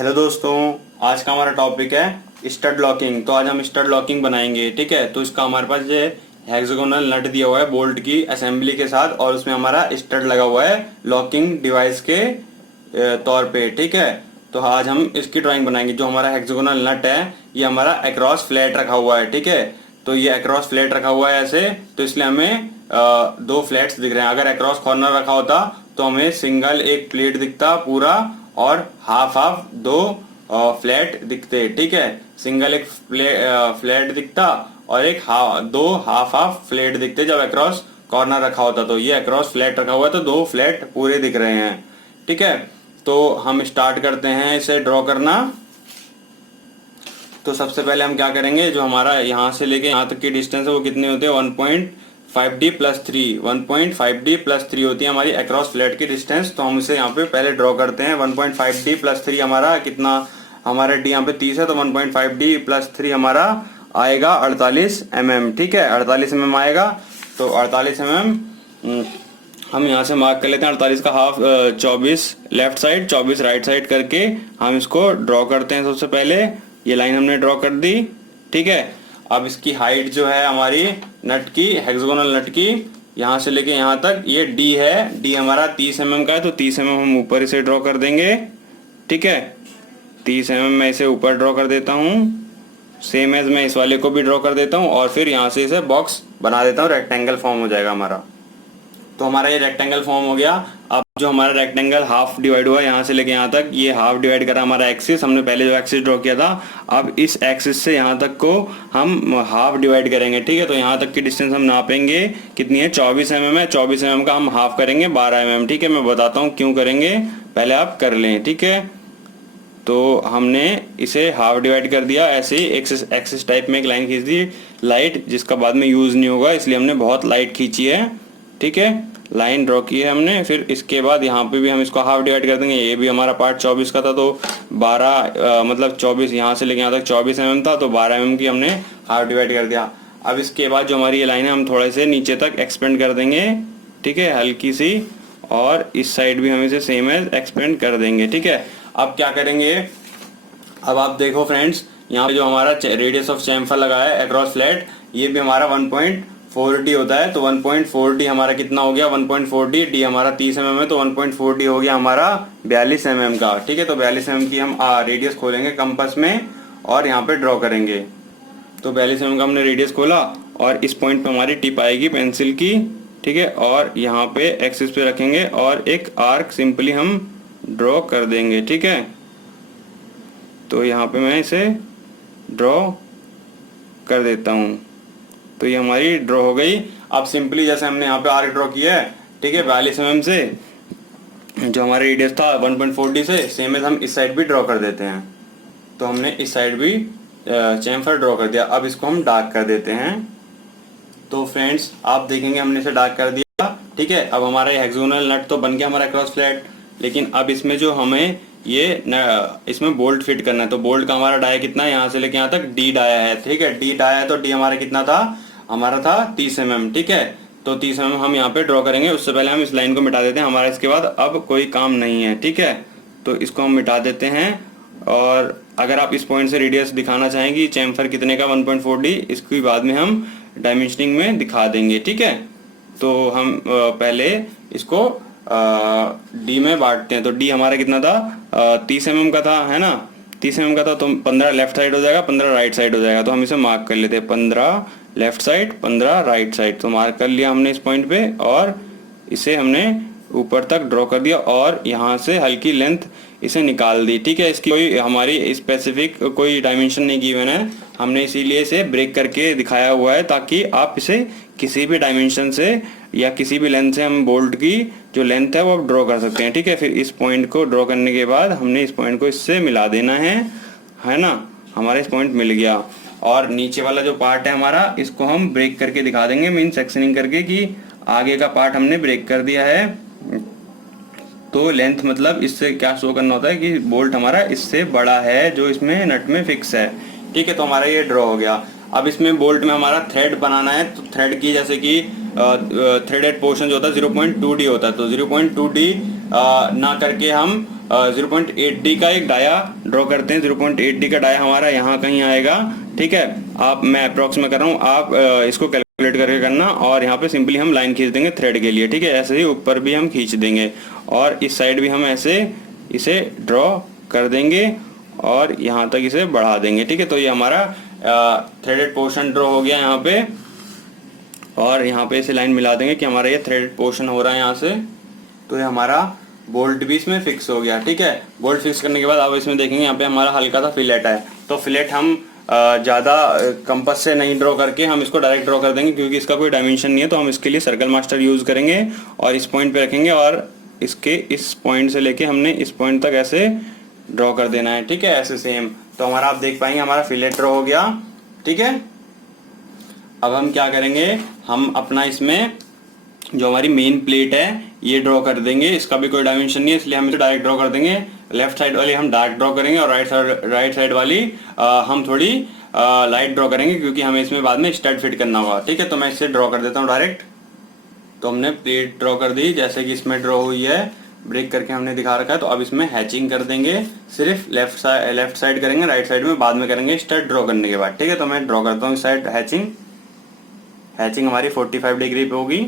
Hello दोस्तों, आज का हमारा टॉपिक है स्टड लॉकिंग। तो आज हम स्टड लॉकिंग बनाएंगे, ठीक है। तो इसका हमारे पास ये हेक्सागोनल नट दिया हुआ है बोल्ट की असेंबली के साथ, और उसमें हमारा स्टड लगा हुआ है लॉकिंग डिवाइस के तौर पे, ठीक है। तो आज हम इसकी ड्राइंग बनाएंगे। जो हमारा हेक्सागोनल नट है ये हमारा अक्रॉस फ्लैट रखा हुआ है, ठीक है। तो ये अक्रॉस फ्लैट रखा हुआ है ऐसे, तो इसलिए हमें दो फ्लैट्स दिख रहे हैं। अगर अक्रॉस कॉर्नर रखा होता तो हमें सिंगल एक प्लेट दिखता पूरा, और हाफ हाफ दो फ्लैट दिखते, ठीक है। सिंगल एक फ्लैट दिखता और एक दो हाफ हाफ फ्लैट दिखते जब अक्रॉस कॉर्नर रखा होता। तो ये अक्रॉस फ्लैट रखा हुआ है तो दो फ्लैट पूरे दिख रहे हैं, ठीक है। तो हम स्टार्ट करते हैं इसे ड्रॉ करना। तो सबसे पहले हम क्या करेंगे, जो हमारा यहाँ से लेके यहाँ तक की डिस्टेंस है वो कितनी होती है, 1.5d + 3 1.5d + 3 होती है हमारी अक्रॉस फ्लैट की डिस्टेंस। तो हम इसे यहाँ पे पहले ड्रॉ करते हैं। 1.5d + 3 हमारा कितना, हमारा d यहाँ पे 30 है, तो 1.5d + 3 हमारा आएगा 48 mm, ठीक है। 48 mm आएगा। तो 48 mm हम यहाँ से मार्क कर लेते हैं। 48 का half 24 left side 24 right side करके हम इसको ड्रॉ करते हैं। सबसे पहले ये लाइन हमने ड्रॉ कर दी, ठीक है। अब इसकी हाइट जो है हमारी नट की, हेक्सागोनल नट की, यहाँ से लेके यहाँ तक ये d है। d हमारा 30 mm का है, तो 30 mm हम ऊपर इसे ड्रॉ कर देंगे, ठीक है। 30 mm मैं इसे ऊपर ड्रॉ कर देता हूँ। सेम एज मैं इस वाले को भी ड्रॉ कर देता हूँ, और फिर यहाँ से इसे बॉक्स बना देता हूँ, रेक्टेंगल फॉर्म हो जाएगा हमारा। तो हमारा ये रेक्टेंगल फॉर्म हो गया। अब जो हमारा रेक्टेंगल हाफ डिवाइड हुआ यहाँ से लेके यहाँ तक, ये हाफ डिवाइड करा हमारा एक्सिस, हमने पहले जो एक्सिस ड्रॉ किया था। अब इस एक्सिस से यहाँ तक को हम हाफ डिवाइड करेंगे, ठीक है। तो यहाँ तक की डिस्टेंस हम नापेंगे, कितनी है, 24 mm है। 24 mm का हम हाफ करेंगे 12 mm, ठीक है। मैं बताता हूँ क्यों करेंगे, पहले आप कर लें, ठीक है। तो हमने इसे हाफ डिवाइड कर दिया, ऐसे ही एक्सिस टाइप में एक लाइन खींच दी लाइट, जिसका बाद में यूज नहीं होगा, इसलिए हमने बहुत लाइट खींची है, ठीक है। लाइन ड्रॉ की है हमने। फिर इसके बाद यहाँ पे भी हम इसको हाफ डिवाइड कर देंगे। ये भी हमारा पार्ट 24 का था, तो 12 मतलब 24 यहाँ से लेके यहाँ तक 24 mm था, तो 12 mm की हमने हाफ डिवाइड कर दिया। अब इसके बाद जो हमारी ये लाइन है हम थोड़े से नीचे तक एक्सपेंड कर देंगे, ठीक है, हल्की सी। और इस साइड भी हम इसे सेम एज एक्सपेंड कर देंगे, ठीक है। अब क्या करेंगे, अब आप देखो फ्रेंड्स, यहाँ पे जो हमारा रेडियस ऑफ चैम्फर लगा है अक्रॉस फ्लैट, ये भी हमारा 1.4d होता है। तो 1.4d हमारा कितना हो गया, 1.4d, d हमारा 30 mm है, तो 1.4d हो गया हमारा 42 mm का, ठीक है। तो 42 mm की हम रेडियस खोलेंगे कंपास में और यहाँ पे ड्रॉ करेंगे। तो 42 mm का हमने रेडियस खोला, और इस पॉइंट पे हमारी टिप आएगी पेंसिल की, ठीक है। और यहाँ पे एक्सिस पे रखेंगे और एक आर्क सिंपली हम ड्रॉ कर देंगे, ठीक है। तो यहाँ पे मैं इसे ड्रॉ कर देता हूँ। तो ये हमारी ड्रॉ हो गई। अब सिंपली जैसे हमने यहाँ पे आर्क ड्रॉ किया है, ठीक है, 42 mm से, जो हमारा रेडियस था 1.4d से, सेम एज हम इस साइड भी ड्रॉ कर देते हैं। तो हमने इस साइड भी चैम्फर ड्रॉ कर दिया। अब इसको हम डार्क कर देते हैं। तो फ्रेंड्स आप देखेंगे हमने इसे डार्क कर दिया, ठीक है। अब हमारा हेक्सागोनल नट तो बन गया हमारा क्रॉस फ्लैट, लेकिन अब इसमें जो हमें इसमें बोल्ट फिट करना है। तो बोल्ट का हमारा डाया कितना है, यहाँ से लेके यहाँ तक d डाया है, ठीक है। d डाया है, तो d हमारा कितना था, हमारा था 30 mm, ठीक है। तो 30 mm हम यहाँ पे ड्रॉ करेंगे। उससे पहले हम इस लाइन को मिटा देते हैं, हमारा इसके बाद अब कोई काम नहीं है, ठीक है। तो इसको हम मिटा देते हैं। और अगर आप इस पॉइंट से रेडियस दिखाना चाहेंगे चैम्फर कितने का, 1.4d, इसकी बाद में हम डायमेंशनिंग में दिखा देंगे, ठीक है। तो हम पहले इसको डी में बांटते हैं। तो डी हमारा कितना था, 30 mm का था, है ना। 30 mm का था, तो 15 लेफ्ट साइड हो जाएगा, 15 राइट साइड हो जाएगा। तो हम इसे मार्क कर लेते हैं, 15 लेफ्ट साइड 15 राइट साइड। तो मार्क कर लिया हमने इस पॉइंट पे, और इसे हमने ऊपर तक ड्रॉ कर दिया, और यहाँ से हल्की लेंथ इसे निकाल दी, ठीक है। इसकी कोई हमारी स्पेसिफिक कोई डायमेंशन नहीं गिवन है, हमने इसीलिए इसे ब्रेक करके दिखाया हुआ है, ताकि आप इसे किसी भी डायमेंशन से या किसी भी लेंथ से हम बोल्ट की जो लेंथ है वो आप ड्रॉ कर सकते हैं, ठीक है। फिर इस पॉइंट को ड्रॉ करने के बाद हमने इस पॉइंट को इससे मिला देना है ना। हमारा इस पॉइंट मिल गया। और नीचे वाला जो पार्ट है हमारा, इसको हम ब्रेक करके दिखा देंगे, मीन सेक्शनिंग करके, कि आगे का पार्ट हमने ब्रेक कर दिया है। तो लेंथ मतलब इससे क्या शो करना होता है कि बोल्ट हमारा इससे बड़ा है जो इसमें नट में फिक्स है, ठीक है। तो हमारा ये ड्रॉ हो गया। अब इसमें बोल्ट में हमारा थ्रेड बनाना है। तो थ्रेड की जैसे कि थ्रेडेड पोर्शन जो होता है 0.2d होता है, तो 0.2d ना करके हम 0.8D का एक डाया ड्रॉ करते हैं। 0.8D का डाया हमारा यहाँ कहीं आएगा, ठीक है। आप, मैं अप्रॉक्स में कर रहा हूँ, आप इसको कैलकुलेट करके करना। और यहाँ पे सिंपली हम लाइन खींच देंगे थ्रेड के लिए, ठीक है। ऐसे ही ऊपर भी हम खींच देंगे और इस साइड भी हम ऐसे इसे ड्रॉ कर देंगे और यहाँ तक इसे बढ़ा देंगे, ठीक है। तो ये हमारा थ्रेडेड पोर्शन ड्रॉ हो गया यहाँ पे, और यहाँ पे इसे लाइन मिला देंगे कि हमारा ये थ्रेडेड पोर्शन हो रहा है यहाँ से। तो ये हमारा बोल्ट भी इसमें फिक्स हो गया, ठीक है। बोल्ट फिक्स करने के बाद अब इसमें देखेंगे यहाँ पे हमारा हल्का सा फिलेट है, तो फिलेट हम ज़्यादा कंपास से नहीं ड्रॉ करके हम इसको डायरेक्ट ड्रॉ कर देंगे, क्योंकि इसका कोई डायमेंशन नहीं है। तो हम इसके लिए सर्कल मास्टर यूज़ करेंगे और इस पॉइंट पे रखेंगे और इसके इस पॉइंट से लेके हमने इस पॉइंट तक ऐसे ड्रॉ कर देना है, ठीक है। ऐसे सेम तो हमारा, आप देख पाएंगे हमारा फिलेट ड्रॉ हो गया, ठीक है। अब हम क्या करेंगे, हम अपना इसमें जो हमारी मेन प्लेट है ये ड्रॉ कर देंगे। इसका भी कोई डायमेंशन नहीं है, इसलिए हम इसे डायरेक्ट ड्रॉ कर देंगे। लेफ्ट साइड वाली हम डार्क ड्रॉ करेंगे और राइट साइड वाली हम थोड़ी लाइट ड्रॉ करेंगे, क्योंकि हमें इसमें बाद में स्टड फिट करना होगा, ठीक है। तो मैं इसे ड्रॉ कर देता हूँ डायरेक्ट। तो हमने प्लेट ड्रॉ कर दी जैसे कि इसमें ड्रॉ हुई है, ब्रेक करके हमने दिखा रखा है। तो अब इसमें हैचिंग कर देंगे, सिर्फ लेफ्ट साइड करेंगे, राइट साइड में बाद में करेंगे स्टड ड्रॉ करने के बाद, ठीक है। तो मैं ड्रॉ करता हूँ इस साइड हैचिंग हमारी 45 डिग्री पे होगी।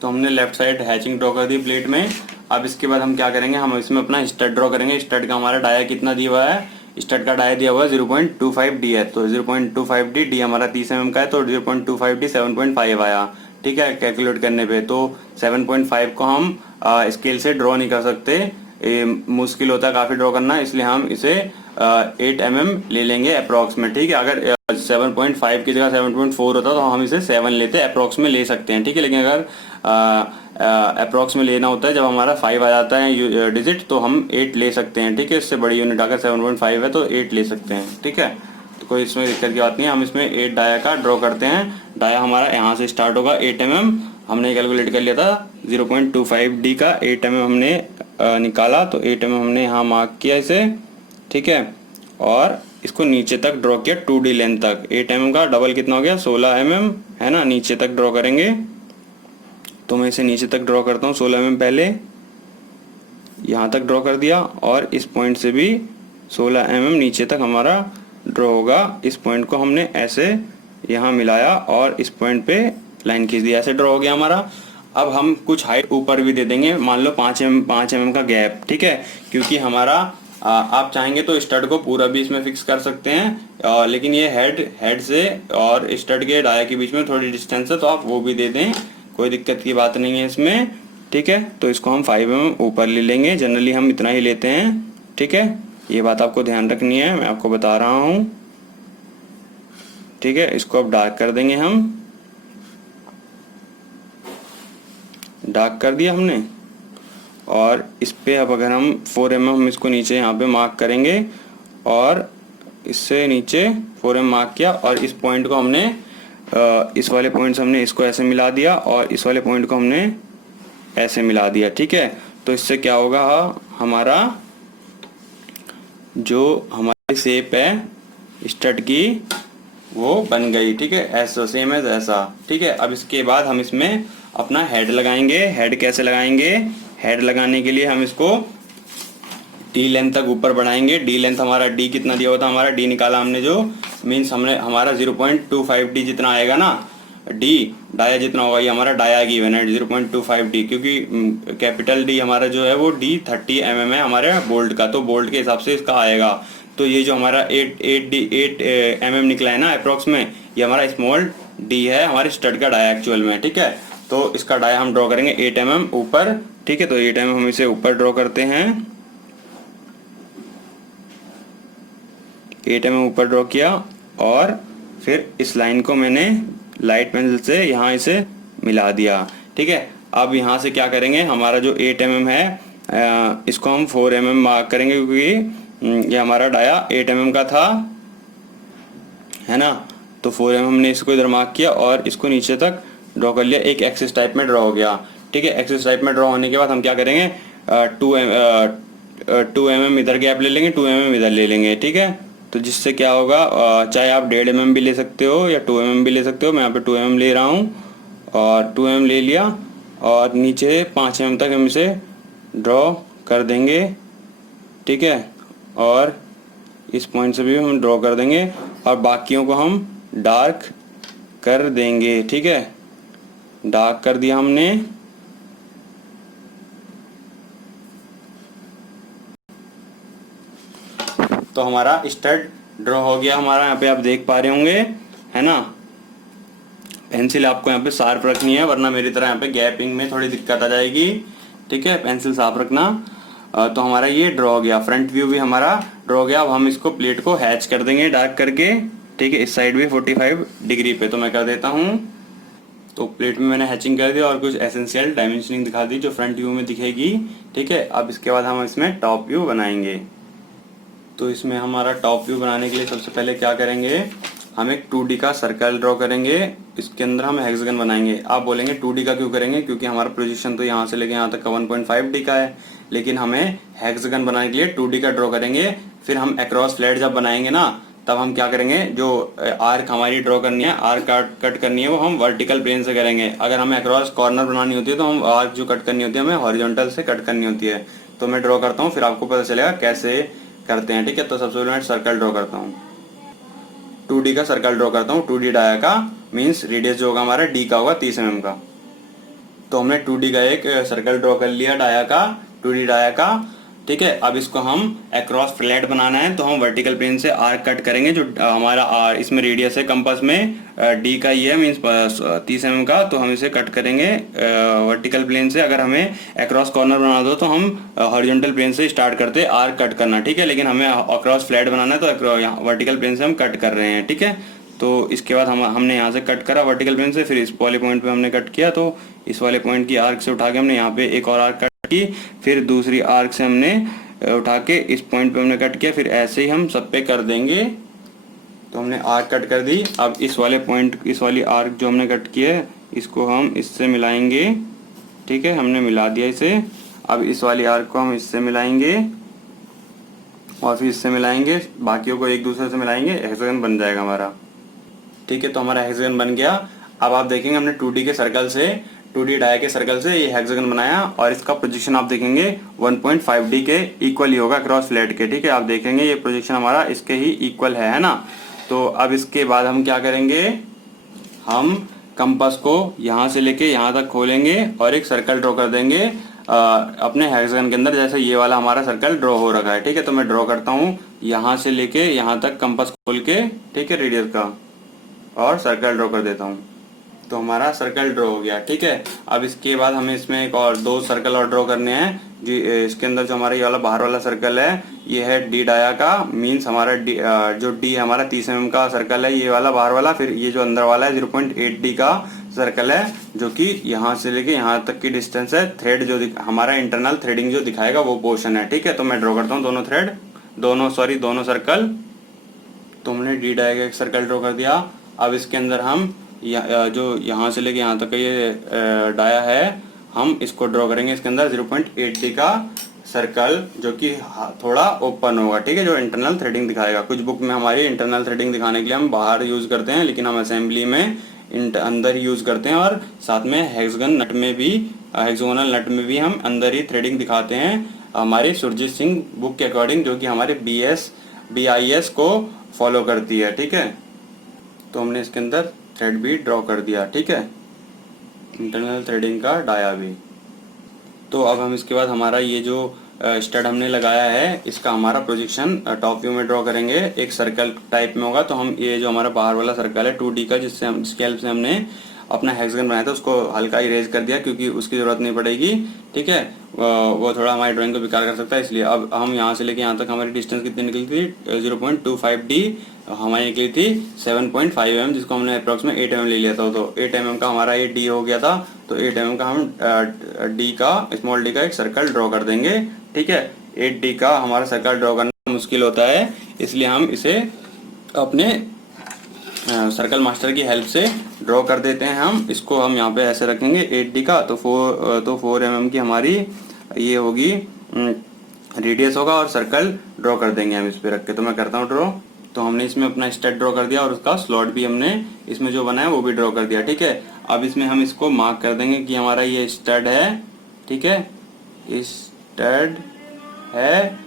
तो हमने लेफ्ट साइड हैचिंग ड्रॉ कर दी प्लेट में। अब इसके बाद हम क्या करेंगे, हम इसमें अपना स्टड ड्रॉ करेंगे। स्टड का हमारा डाया कितना दिया हुआ है, स्टड का डाया दिया हुआ है 0.25D है। तो 0.25D, डी हमारा 30 mm का है, तो 0.25D 7.5 आया, ठीक है, कैलकुलेट करने पे। तो 7.5 को हम स्केल से ड्रॉ नहीं कर सकते, मुश्किल होता है काफ़ी ड्रॉ करना, इसलिए हम इसे 8 mm ले लेंगे अप्रॉक्स में, ठीक है। अगर 7.5 की जगह 7.4 होता तो हम इसे 7 लेते, अप्रॉक्स में ले सकते हैं, ठीक है। लेकिन अगर अप्रॉक्स में लेना होता है जब हमारा 5 आ जाता है डिजिट, तो हम 8 ले सकते हैं, ठीक है। इससे बड़ी यूनिट अगर 7.5 है तो 8 ले सकते हैं, ठीक है। तो कोई इसमें दिक्कत की बात नहीं है। हम इसमें 8 डाया का ड्रॉ करते हैं। डाया हमारा यहाँ से स्टार्ट होगा 8 mm, हमने कैलकुलेट कर लिया था 0.25D का 8 mm हमने निकाला। तो 8 mm हमने यहाँ मार्क किया इसे, ठीक है, और इसको नीचे तक ड्रॉ किया 2D लेंथ तक। 8 mm का डबल कितना हो गया, 16 mm है ना, नीचे तक ड्रॉ करेंगे। तो मैं इसे नीचे तक ड्रॉ करता हूँ। 16 mm पहले यहाँ तक ड्रॉ कर दिया और इस पॉइंट से भी 16 mm नीचे तक हमारा ड्रॉ होगा। इस पॉइंट को हमने ऐसे यहाँ मिलाया और इस पॉइंट पे लाइन खींच दी, ऐसे ड्रॉ हो गया हमारा। अब हम कुछ हाइट ऊपर भी दे देंगे, मान लो 5 mm का गैप, ठीक है, क्योंकि हमारा आप चाहेंगे तो स्टड को पूरा भी इसमें फिक्स कर सकते हैं, लेकिन ये हेड से और स्टड के डाया के बीच में थोड़ी डिस्टेंस है, तो आप वो भी दे दें, कोई दिक्कत की बात नहीं है इसमें, ठीक है। तो इसको हम 5 mm ऊपर ले लेंगे, जनरली हम इतना ही लेते हैं, ठीक है। ये बात आपको ध्यान रखनी है, मैं आपको बता रहा हूँ, ठीक है। इसको अब डार्क कर देंगे, हम डार्क कर दिया हमने। और इस पे अब अगर हम 4 mm हम इसको नीचे यहाँ पे मार्क करेंगे और इससे नीचे 4 mm मार्क किया और इस पॉइंट को हमने इस वाले पॉइंट से हमने इसको ऐसे मिला दिया और इस वाले पॉइंट को हमने ऐसे मिला दिया, ठीक है। तो इससे क्या होगा, हमारा जो हमारी शेप है स्टड की वो बन गई, ठीक है, ऐसा सेम एज ऐसा, ठीक है। अब इसके बाद हम इसमें अपना हेड लगाएंगे। हेड कैसे लगाएंगे, हेड लगाने के लिए हम इसको डी लेंथ तक ऊपर बढ़ाएंगे। डी लेंथ हमारा, डी कितना दिया हुआ था हमारा, डी निकाला हमने, जो मीन्स हमने हमारा 0.25D जितना आएगा ना, डी डाया जितना होगा, ये हमारा डाया गिवन है 0.25D, क्योंकि कैपिटल डी हमारा जो है वो D 30 mm है हमारे बोल्ट का, तो बोल्ट के हिसाब से इसका आएगा। तो ये जो हमारा 8 mm निकला है ना अप्रॉक्स में, ये हमारा स्मॉल डी है हमारे स्टड का डाया एक्चुअल में, ठीक है। तो इसका डाया हम ड्रॉ करेंगे 8 mm ऊपर, ठीक है। तो 8 mm हम इसे ऊपर ड्रॉ करते हैं, 8 mm ऊपर ड्रॉ किया और फिर इस लाइन को मैंने लाइट पेंसिल से यहाँ इसे मिला दिया, ठीक है। अब यहाँ से क्या करेंगे, हमारा जो 8 mm है इसको हम 4 mm मार्क करेंगे, क्योंकि ये हमारा डाया 8 mm का था, है ना। तो 4 mm हमने इसको इधर मार्क किया और इसको नीचे तक ड्रॉ कर लिया, एक एक्सिस टाइप में ड्रॉ हो गया, ठीक है। एक्सिस टाइप में ड्रॉ होने के बाद हम क्या करेंगे, 2 mm इधर गैप ले लेंगे, 2 mm इधर ले लेंगे, ठीक है। तो जिससे क्या होगा, चाहे आप 1.5 mm भी ले सकते हो या 2 mm भी ले सकते हो, मैं यहाँ पे 2 mm ले रहा हूँ और 2 mm ले लिया और नीचे 5 mm तक हम इसे ड्रॉ कर देंगे, ठीक है, और इस पॉइंट से भी हम ड्रॉ कर देंगे और बाकियों को हम डार्क कर देंगे। ठीक है, डार्क कर दिया हमने। तो हमारा स्टड ड्रॉ हो गया हमारा, यहाँ पे आप देख पा रहे होंगे, है ना। पेंसिल आपको यहाँ पे शार्प रखनी है, वरना मेरी तरह यहाँ पे गैपिंग में थोड़ी दिक्कत आ जाएगी। ठीक है, पेंसिल शार्प रखना। तो हमारा ये ड्रॉ हो गया, फ्रंट व्यू भी हमारा ड्रॉ हो गया। अब हम इसको प्लेट को हैच कर देंगे डार्क करके। ठीक है, इस साइड भी 45 डिग्री पे, तो मैं कर देता हूँ। तो प्लेट में मैंने हैचिंग कर दिया और कुछ एसेंशियल डायमेंशनिंग दिखा दी जो फ्रंट व्यू में दिखेगी। ठीक है, अब इसके बाद हम इसमें टॉप व्यू बनाएंगे। तो इसमें हमारा टॉप व्यू बनाने के लिए सबसे पहले क्या करेंगे, हम एक 2D का सर्कल ड्रॉ करेंगे। इसके अंदर हम हेक्सागन बनाएंगे। आप बोलेंगे 2D का क्यों करेंगे, क्योंकि हमारा पोजीशन तो यहाँ से लेके यहाँ तक का 1.5D का है, लेकिन हमें हेक्सागन बनाने के लिए 2D का ड्रॉ करेंगे। फिर हम अक्रॉस फ्लैट जब बनाएंगे ना, तब हम क्या करेंगे, जो आर्क हमारी ड्रॉ करनी है, आर्क कट करनी है, वो हम वर्टिकल प्लेन से करेंगे। अगर हमें अक्रॉस कॉर्नर बनानी होती है तो हम आर्क जो कट करनी होती है हमें हॉरिजॉन्टल से कट करनी होती है। तो मैं ड्रॉ करता हूँ, फिर आपको पता चलेगा कैसे करते हैं। ठीक है, तो सबसे पहले मैं सर्कल ड्रॉ करता हूँ, 2D का सर्कल ड्रॉ करता हूँ। 2D डाया का मीन्स रेडियस जो होगा हमारा D का होगा 30 mm का। तो हमने 2D का एक सर्कल ड्रॉ कर लिया डाया का, 2D डाया का। ठीक है, अब इसको हम अक्रॉस फ्लैट बनाना है, तो हम वर्टिकल प्लेन से आर्क कट करेंगे। जो हमारा इसमें रेडियस है कंपास में D का ही है, मीन्स 30 mm का, तो हम इसे कट करेंगे वर्टिकल प्लेन से। अगर हमें अक्रॉस कॉर्नर बनाना हो तो हम हॉरिजॉन्टल प्लेन से स्टार्ट करते आर्क कट करना। ठीक है, लेकिन हमें अक्रॉस फ्लैट बनाना है तो वर्टिकल प्लेन से हम कट कर रहे हैं। ठीक है, तो इसके बाद हमने यहाँ से कट करा वर्टिकल प्लेन से, फिर इस वाले पॉइंट पे हमने कट किया, तो इस वाले पॉइंट की आर्क से उठा के हमने यहाँ पे एक और आर्क कट की, फिर दूसरी आर्क से हमने उठा के इस पॉइंट पे हमने कट किया। फिर ऐसे ही हम सब पे कर देंगे। तो हमने आर्क कट कर दी। अब इस वाले पॉइंट, इस वाली आर्क जो हमने कट की है, इसको हम इससे मिलाएंगे। ठीक है, हमने मिला दिया इसे। अब इस वाली आर्क को हम इससे मिलाएंगे और फिर इससे मिलाएंगे, बाकियों को एक दूसरे से मिलाएंगे, हेक्सागन बन जाएगा हमारा। ठीक है, तो हमारा हेक्सागन बन गया। अब आप देखेंगे हमने 2D के सर्कल से, 2D डाया के सर्कल से ये हेक्सागन बनाया, और इसका प्रोजेक्शन आप देखेंगे 1.5D के इक्वल ही होगा क्रॉस फ्लैट के। ठीक है, आप देखेंगे ये प्रोजेक्शन हमारा इसके ही इक्वल है ना। तो अब इसके बाद हम क्या करेंगे, हम कंपास को यहाँ से लेके यहाँ तक खोलेंगे और एक सर्कल ड्रॉ कर देंगे अपने हेक्सागन के अंदर, जैसे ये वाला हमारा सर्कल ड्रॉ हो रखा है। ठीक है, तो मैं ड्रॉ करता हूँ यहाँ से लेके यहाँ तक कंपास खोल के। ठीक है, रेडियस का, और सर्कल ड्रॉ कर देता हूँ। तो हमारा सर्कल ड्रॉ हो गया। ठीक है, अब इसके बाद हमें इसमें एक और 2 सर्कल और ड्रॉ करने हैं। जी, इसके अंदर जो हमारा ये वाला बाहर वाला सर्कल है, ये है D डाया का, मीन्स हमारा जो D हमारा 30 mm का सर्कल है, ये वाला बाहर वाला। फिर ये जो अंदर वाला है 0.8D का सर्कल है, जो कि यहाँ से लेके यहाँ तक की डिस्टेंस है। थ्रेड जो हमारा इंटरनल थ्रेडिंग जो दिखाएगा वो पोर्शन है। ठीक है, तो मैं ड्रॉ करता हूँ दोनों थ्रेड, दोनों सर्कल। तो हमने D डाया का एक सर्कल ड्रॉ कर दिया। अब इसके अंदर हम जो यहाँ से लेके यहाँ तक ये डाया है, हम इसको ड्रॉ करेंगे इसके अंदर 0.8D का सर्कल, जो कि थोड़ा ओपन होगा। ठीक है, जो इंटरनल थ्रेडिंग दिखाएगा। कुछ बुक में हमारी इंटरनल थ्रेडिंग दिखाने के लिए हम बाहर यूज करते हैं, लेकिन हम असेंबली में अंदर ही यूज करते हैं। और साथ में हेक्सागोनल नट में भी हम अंदर ही थ्रेडिंग दिखाते हैं, हमारी सुरजीत सिंह बुक के अकॉर्डिंग, जो कि हमारे BIS को फॉलो करती है। ठीक है, तो हमने इसके अंदर थ्रेड भी ड्रॉ कर दिया। ठीक है, इंटरनल थ्रेडिंग का डाया भी। तो अब हम इसके बाद हमारा ये जो स्टड हमने लगाया है, इसका हमारा प्रोजेक्शन टॉप व्यू में ड्रॉ करेंगे। एक सर्कल टाइप में होगा। तो हम ये जो हमारा बाहर वाला सर्कल है 2D का, जिसके हेल्प से हमने अपना हेक्सागन बनाया था, उसको हल्का इरेज कर दिया, क्योंकि उसकी जरूरत नहीं पड़ेगी। ठीक है, वो थोड़ा हमारी ड्राइंग को बेकार कर सकता है, इसलिए। अब हम यहाँ से लेके यहाँ तक हमारी डिस्टेंस कितनी निकली थी, 0.25D हमारी निकली थी 7.5 mm, जिसको हमने अप्रॉक्स में 8 mm ले लिया था। तो 8 mm का हमारा ये D हो गया था। तो 8 mm का हम स्मॉल D का एक सर्कल ड्रॉ कर देंगे। ठीक है, 8D का हमारा सर्कल ड्रॉ करना मुश्किल होता है, इसलिए हम इसे अपने सर्कल मास्टर की हेल्प से ड्रॉ कर देते हैं। हम इसको हम यहाँ पे ऐसे रखेंगे 8D का, तो 4 mm की हमारी ये होगी रेडियस होगा, और सर्कल ड्रॉ कर देंगे हम इस पे रख के। तो मैं करता हूँ ड्रॉ। तो हमने इसमें अपना स्टड ड्रॉ कर दिया, और उसका स्लॉट भी हमने इसमें जो बना है वो भी ड्रॉ कर दिया। ठीक है, अब इसमें हम इसको मार्क कर देंगे कि हमारा ये स्टड है। ठीक है, स्टड है,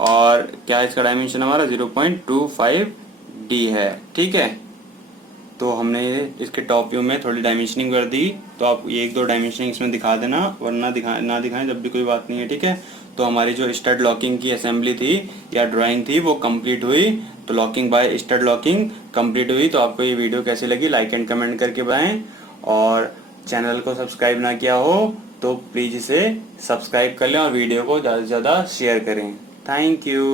और क्या इसका डायमेंशन हमारा 0.25D है। ठीक है, तो हमने इसके टॉप व्यू में थोड़ी डायमेंशनिंग कर दी, तो आप ये 1-2 डायमेंशनिंग इसमें दिखा देना, वरना ना दिखाएं जब भी कोई बात नहीं है। ठीक है, तो हमारी जो स्टड लॉकिंग की असेंबली थी या ड्राइंग थी वो कंप्लीट हुई। तो locking by stud locking complete हुई। तो आपको ये वीडियो कैसी लगी लाइक एंड कमेंट करके बताएं, और चैनल को सब्सक्राइब ना किया हो तो प्लीज़ इसे सब्सक्राइब कर लें और वीडियो को ज़्यादा से ज़्यादा शेयर करें। Thank you.